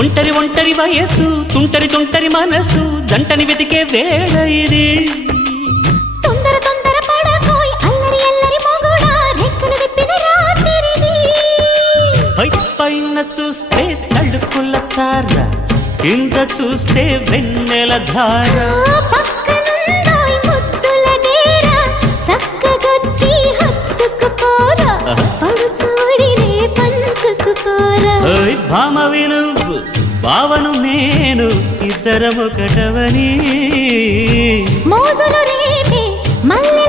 ఒంటరి ఒంటరి వయసు తుంటరి తుంటరి మనసు జంటని వెతికే వేళ ఇది తొందర తొందర పడకోయ్ అల్లరి అల్లరి మొగుడా రెక్కలు విప్పిన రాత్రిది పైన చూస్తే తడుకుల తార కింద చూస్తే వెన్నెల ధార పక్కనుందోయ్ ముద్దుల డేరా చక్కగొచ్చి హత్తుకుపోరా పడుచూడినే పంచుకుపోరా భామవి నువ్వు భావను నేను ఇద్దరమొకటవని మోజులు రేపే మల్లె